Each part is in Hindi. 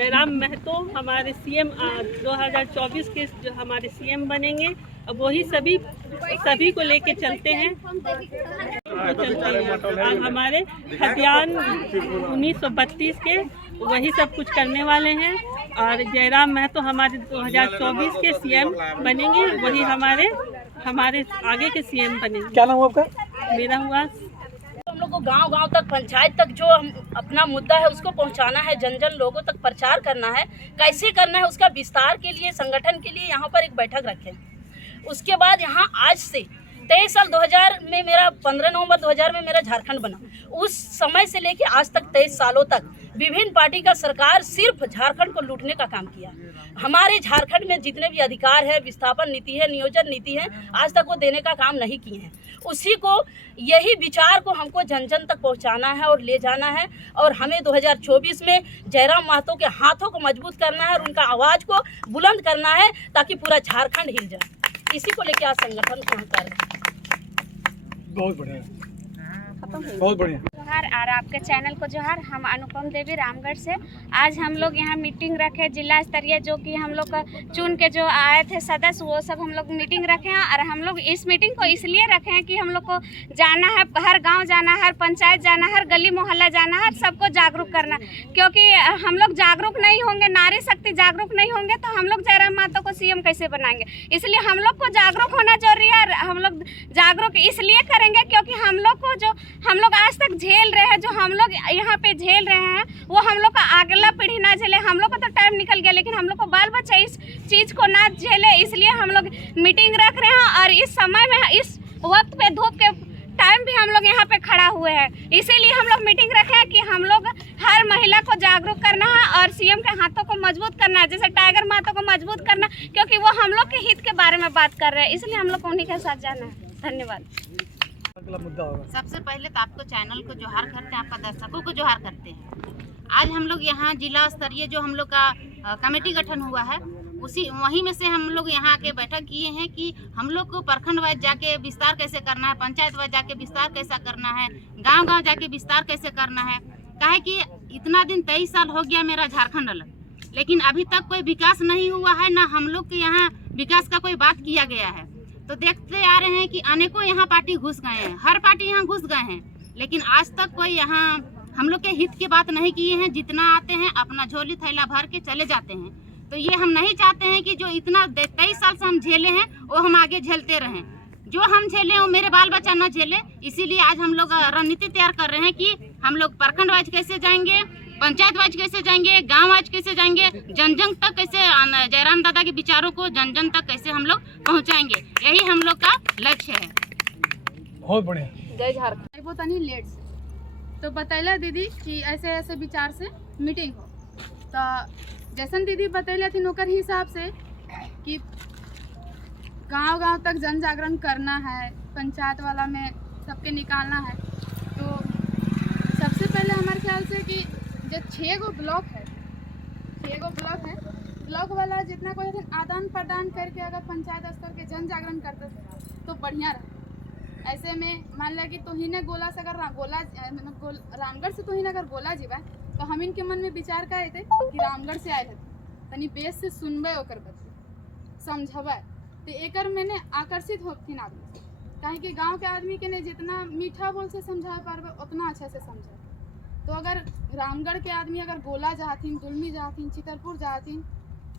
जयराम महतो हमारे सीएम 2024 के जो हमारे सीएम बनेंगे, अब वही सभी को लेके चलते हैं। हमारे खतियान 1932 के वही सब कुछ करने वाले हैं और जयराम महतो हमारे 2024 के सीएम बनेंगे, वही हमारे आगे के सीएम बनेंगे। क्या नाम हुआ आपका? मेरा हुआ हम लोग को गांव-गांव तक, पंचायत तक जो अपना मुद्दा है उसको पहुंचाना है, जन लोगों तक प्रचार करना है। कैसे करना है उसका विस्तार के लिए, संगठन के लिए यहाँ पर एक बैठक रखें। उसके बाद यहाँ आज से 23 साल 2000 में मेरा 15 नवंबर 2000 में मेरा झारखंड बना। उस समय से लेके आज तक 23 सालों तक विभिन्न पार्टी का सरकार सिर्फ झारखंड को लूटने का काम किया। हमारे झारखंड में जितने भी अधिकार है, विस्थापन नीति है, नियोजन नीति है, आज तक वो देने का काम नहीं किए हैं। उसी को, यही विचार को हमको जन जन तक पहुंचाना है और ले जाना है और हमें 2024 में जयराम महतो के हाथों को मजबूत करना है और उनका आवाज़ को बुलंद करना है ताकि पूरा झारखंड हिल जाए। इसी को लेकर आज संगठन को हम कर रहे हैं। बहुत बढ़िया, बहुत बढ़िया। जोहार और आपके चैनल को जोहार। हम अनुपम देवी रामगढ़ से। आज हम लोग यहाँ मीटिंग रखे जिला स्तरीय, जो कि हम लोग का चुन के जो आए थे सदस्य, वो सब हम लोग मीटिंग रखे हैं। और हम लोग इस मीटिंग को इसलिए रखे हैं कि हम लोग को जाना है, हर गांव जाना है, हर पंचायत जाना है, हर गली मोहल्ला जाना है, सबको जागरूक करना। क्योंकि हम लोग जागरूक नहीं होंगे, नारी शक्ति जागरूक नहीं होंगे तो हम लोग जयराम महतो को सीएम कैसे बनाएंगे। इसलिए हम लोग को जागरूक होना जरूरी है। हम लोग जागरूक इसलिए करेंगे क्योंकि हम लोग आज तक झेल रहे हैं, जो हम लोग यहाँ पे झेल रहे हैं वो हम लोग का अगला पीढ़ी ना झेले। हम लोग का तो टाइम निकल गया, लेकिन हम लोग को बाल बच्चा इस चीज़ को ना झेले, इसलिए हम लोग मीटिंग रख रहे हैं। और इस समय में, इस वक्त पे, धूप के टाइम भी हम लोग यहाँ पे खड़ा हुए हैं। इसीलिए हम लोग मीटिंग रखे हैं कि हम लोग हर महिला को जागरूक करना है और सीएम के हाथों को मजबूत करना है, जैसे टाइगर महतो को मजबूत करना, क्योंकि वो हम लोग के हित के बारे में बात कर रहे हैं। इसलिए हम लोग को उन्हीं के साथ जाना है। धन्यवाद। मुद्दा होगा। सबसे पहले तो आपको चैनल को जोहार करते हैं, आपका दर्शकों को जोहार करते हैं। आज हम लोग यहाँ जिला स्तरीय जो हम लोग का कमेटी गठन हुआ है, वहीं में से हम लोग यहाँ आके बैठक किए हैं कि हम लोग को प्रखंड वाइज जाके विस्तार कैसे करना है, पंचायत वाइज जाके विस्तार कैसा करना है, गांव-गांव जाके विस्तार कैसे करना है। काहे कि इतना दिन 23 साल हो गया मेरा झारखंड अलग, लेकिन अभी तक कोई विकास नहीं हुआ है, ना हम लोग के यहाँ विकास का कोई बात किया गया है। तो देखते आ रहे हैं कि अनेकों यहाँ पार्टी घुस गए हैं, हर पार्टी यहाँ घुस गए हैं, लेकिन आज तक कोई यहाँ हम लोग के हित की बात नहीं किए हैं। जितना आते हैं अपना झोली थैला भर के चले जाते हैं। तो ये हम नहीं चाहते हैं कि जो इतना 23 साल से हम झेले हैं वो हम आगे झेलते रहें। जो हम झेले वो मेरे बाल बच्चा न झेले। इसीलिए आज हम लोग रणनीति तैयार कर रहे हैं कि हम लोग प्रखंड वाइज कैसे जाएंगे, पंचायत वाइज कैसे जाएंगे, गांव वाइज कैसे जाएंगे, जन जन तक कैसे जयराम दादा के विचारों को जन जन तक कैसे हम लोग पहुंचाएंगे, यही हम लोग का लक्ष्य है। बहुत बढ़िया। जय झारखंड। वो तनी लेट से तो बतैला दीदी कि ऐसे ऐसे विचार से मीटिंग हो, तो जैसन दीदी बतैले थी ओकर हिसाब से कि गांव-गांव तक जन जागरण करना है, पंचायत वाला में सबके निकालना है। तो सबसे पहले हमारे ख्याल से कि जो 6 गो ब्लॉक है, 6 गो ब्लॉक है, ब्लॉक वाला जितना कोई आदान प्रदान करके अगर पंचायत स्तर के जन जागरण करते तो बढ़िया रहे। ऐसे में मान लिया कि तोहिने गोला से अगर रामगढ़ से तोहिने अगर गोला जीवा तो हम इनके मन में विचार का थे कि रामगढ़ से आए थे, तनी बेस से सुनबे ओकर बच्चे समझबे तो एकर मैंने आकर्षित होती आदमी से। काहे कि गांव के आदमी के ने जितना मीठा बोल से समझा पारबे उतना अच्छा से समझे। तो अगर रामगढ़ के आदमी अगर गोला जातीन, दुलमी जातीन, चितरपुर जातीन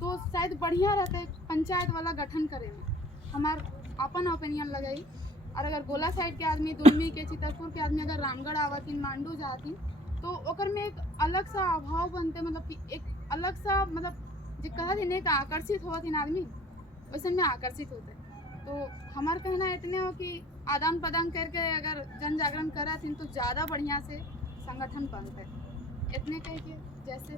तो शायद बढ़िया रहते पंचायत वाला गठन करे में, हमार अपन ओपिनियन लगाई। और अगर गोला साइड के आदमी, दुलमी के, चितरपुर के आदमी अगर रामगढ़ आवतीन, मांडू जातीन तो ओकर में एक अलग सा अभाव बनते, मतलब कि एक अलग सा, मतलब जो कहथिन एक आकर्षित होथिन आदमी वैसे में आकर्षित होते। तो हमार कहना इतने हो कि आदान प्रदान करके अगर जन जागरण कराथिन तो ज़्यादा बढ़िया से संगठन बनते। इतने कह के जैसे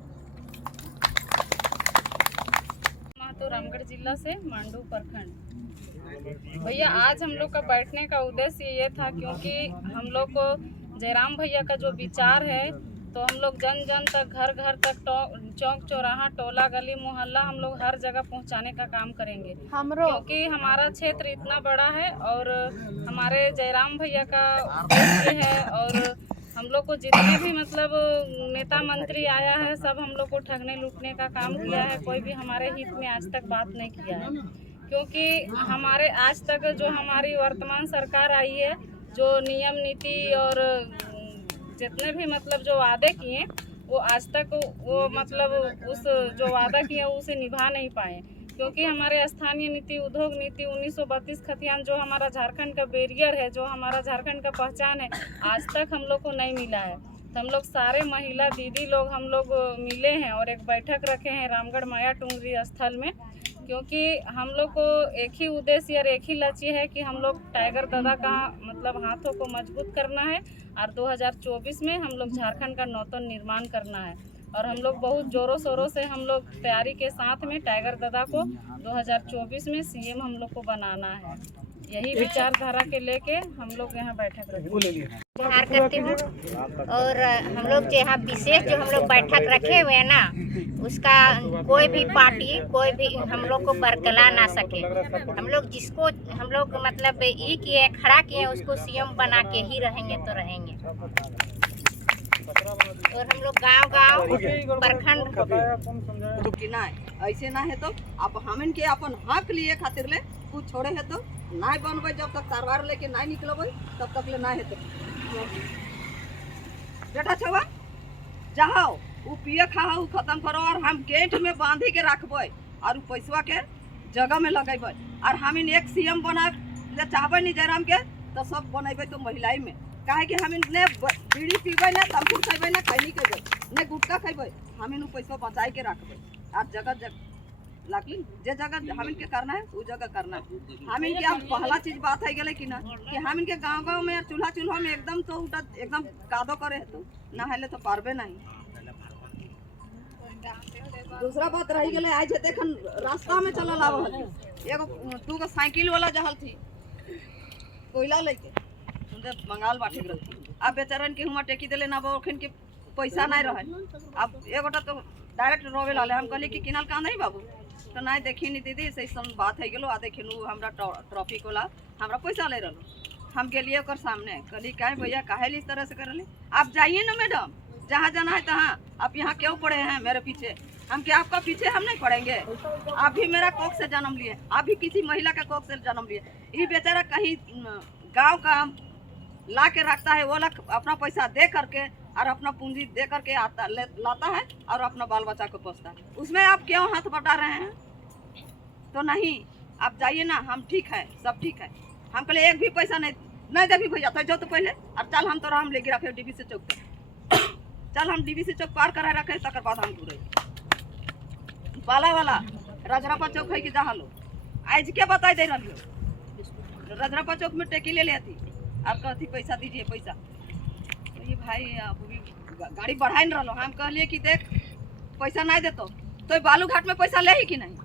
महतो रामगढ़ जिला से मांडू प्रखंड। भैया आज हम लोग का बैठने का उद्देश्य ये था क्योंकि हम लोग को जयराम भैया का जो विचार है तो हम लोग जन जन तक, घर घर तक, चौक चौराहा, टोला गली मोहल्ला हम लोग हर जगह पहुंचाने का काम करेंगे। क्योंकि हमारा क्षेत्र इतना बड़ा है और हमारे जयराम भैया का उद्देश्य है और हम लोग को जितने भी मतलब नेता मंत्री आया है सब हम लोग को ठगने लूटने का काम किया है। कोई भी हमारे हित में आज तक बात नहीं किया है, क्योंकि हमारे आज तक जो हमारी वर्तमान सरकार आई है, जो नियम नीति और जितने भी मतलब जो वादे किए वो आज तक वो मतलब उस जो वादा किया उसे निभा नहीं पाए। क्योंकि हमारे स्थानीय नीति उद्योग नीति 1932 खतियान जो हमारा झारखंड का बैरियर है, जो हमारा झारखंड का पहचान है, आज तक हम लोग को नहीं मिला है। तो हम लोग सारे महिला दीदी लोग हम लोग मिले हैं और एक बैठक रखे हैं रामगढ़ माया टुंगरी स्थल में, क्योंकि हम लोग को एक ही उद्देश्य और एक ही लक्ष्य है कि हम लोग टाइगर दादा का मतलब हाथों को मजबूत करना है और 2024 में हम लोग झारखंड का नूतन निर्माण करना है। और हम लोग बहुत जोरों शोरों से हम लोग तैयारी के साथ में टाइगर दादा को 2024 में सीएम हम लोग को बनाना है। यही विचारधारा के लेके हम लोग यहाँ बैठक रखे जोहार करती हूँ। और हम लोग जो यहाँ विशेष जो हम लोग बैठक रखे हुए हैं ना, उसका कोई भी पार्टी कोई भी हम लोग को बरकला ना सके। हम लोग जिसको हम लोग मतलब ये किए खड़ा किए उसको सीएम बना के ही रहेंगे तो रहेंगे। और हम लोग गांव प्रखंड ऐसे ना है तो आप हमन के अपन हक लिए खातिर ले कुछ छोड़े है तो ना बनबे, जब तक तरवार लेके ना निकलबे तब तक ले ना है तो बेटा छवा जाओ वो पिए खाओ खत्म करो और हम गेट में बांधी के रखबे और पैसा के जगह में लगेबे। और हम एक सीएम बना ले चाहबे नहीं जयराम के तो सब बनेबे तो महिलाई में, काहे कि हम ने बीड़ी पीबे ना तंबाकू खाइबे ना खैनी खेबे ना गुटखा खेबे, हम पैसा बचाई के रखबे। और जगह लागी जे जगह हम इनके करना है वो जगह करना है। हम इनके अब पहला चीज बात है गले कि ना कि हम इनके गांव में चूल्हा में एकदम तो एकदम कादो करे है तो नहाले तो पारबे नहीं। दूसरा बात रही गले आज देखन रास्ता में चलल आवल एगो दूगो साइकिल वाला जहल थी कोयला लेके बंगाल बाटे रहती। अब बेचारन के हुआ टेकी दिले ना बखन के पैसा नहीं रहे। अब एगोटा तो डायरेक्ट रोवे लाले, हम कहली कि किनल का नहीं बाबू तो नहीं देखी नहीं दीदी से बात है गेलो। आ देखिन हमरा ट्रॉफिक वाला हमरा पैसा ले रहा, हम गेलिए ओकर सामने कहली काहे भैया काहे इस तरह से करले, आप जाइए ना मैडम जहाँ जाना है तहाँ, आप यहाँ क्यों पड़े हैं मेरे पीछे, हम क्या आपका पीछे हम नहीं पड़ेंगे। आप भी मेरा कोख से जन्म लिए, आप भी किसी महिला का कोख से जन्म लिए। ये बेचारा कहीं गाँव का ला के रखता है, वो लोग अपना पैसा दे करके और अपना पूंजी दे करके लाता है और अपना बाल बच्चा को पोसता है। उसमें आप क्यों हाथ बटा रहे हैं? तो नहीं, आप जाइए ना, हम ठीक है, सब ठीक है। हम कहले एक भी पैसा नहीं देवी भैया तो जो तो पहले अब चल हम तो हम लेके रखे डीबीसी चौक पर, चल हम डीबीसी चौक पार करा रखे तक बाद हम दूर बाला वाला रजरापा चौक है कि जहाँ लो आज के बताई दे रही हो। रजरापा चौक में टेकी ले लेती आप कहती पैसा दीजिए पैसा, तो ये भाई गाड़ी बढ़ाई न रहो। हम कहलिए कि देख पैसा नहीं देतो तो बालू घाट में पैसा ले ही कि नहीं,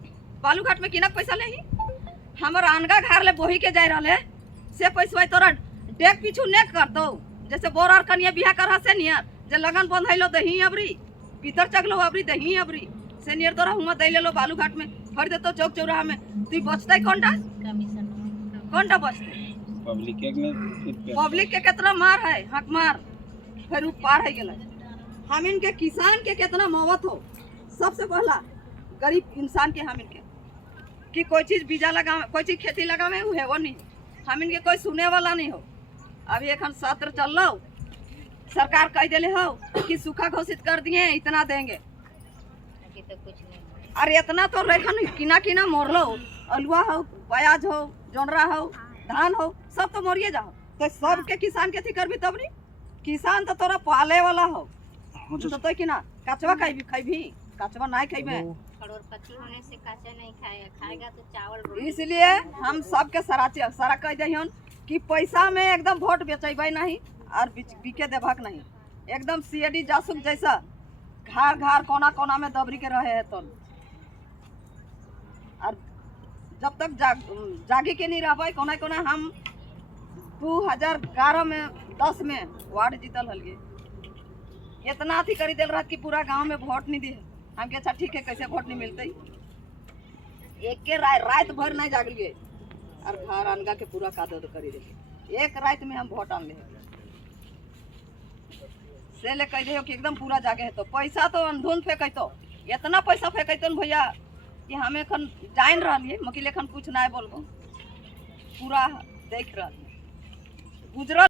बालू घाट में किनक पैसा ले ही हमार अनगा घर ले बोही के जाए रहे से पैसा तोरा डेक पीछू ने कर दो। जैसे बोर और कनिया बिहा कर से नियर जे लगन बंध लो दही अबरी पीतर चगलो अबरी दही अबरी से नियर तोरा हुआ दे ले लो बालू घाट में भर देतो चौक चौराहा में, तू बचते कौनटा बचते पब्लिक के कितना मार है हक मार फिर उ पार है गेल। हम इनके किसान के कितना मौत हो, सबसे पहला गरीब इंसान के हम इनके कि कोई चीज बीजा लगा कोई चीज खेती लगा में है वो नहीं, हम इनके कोई सुने वाला नहीं हो। अभी एक सत्र चल लो सरकार कह दिले हो कि सूखा घोषित कर दिए इतना देंगे, अभी तो कुछ नहीं। अरे इतना तो रेखन किना किना मोर लो, अलुआ हो प्याज हो जोनरा हो धान हो सब तो मोरिए जाओ, तो सबके किसान के थी कर भी तब नहीं। किसान तो तोरा पाले वाला हो तो कि ना कचवा खाई कचवा नहीं खाइबे, करोड़पति होने से कच्चा नहीं खाएगा तो चावल। इसलिए हम सबके सारा कह दिहन कि पैसा में एकदम वोट बेचेबे नहीं और बिके देभक नहीं, एकदम सीएडी जासुक जैसा घर घर कोना कोना में दबरी के रहे है तो। और जब तक जागी के नहीं रह कोना कोना हम 2011 में 10 में वार्ड जीतल हलिए, इतना अथी करी दिल रहा कि पूरा गांव में वोट नहीं दिए। हम के अच्छा ठीक है कैसे वोट नहीं मिलते, एक के रात भर नहीं जागलिए और घर अनगा के पूरा कादो करी दिए, एक रात में हम वोट आन ले। से ले कह दे कि एकदम पूरा जागे है तो पैसा तो अंधुन फेंकतो इतना पैसा फेंकतो न भैया कि हमें एखन जान रही मकील एखन कुछ ना बोलबो पूरा देख रही गुजरल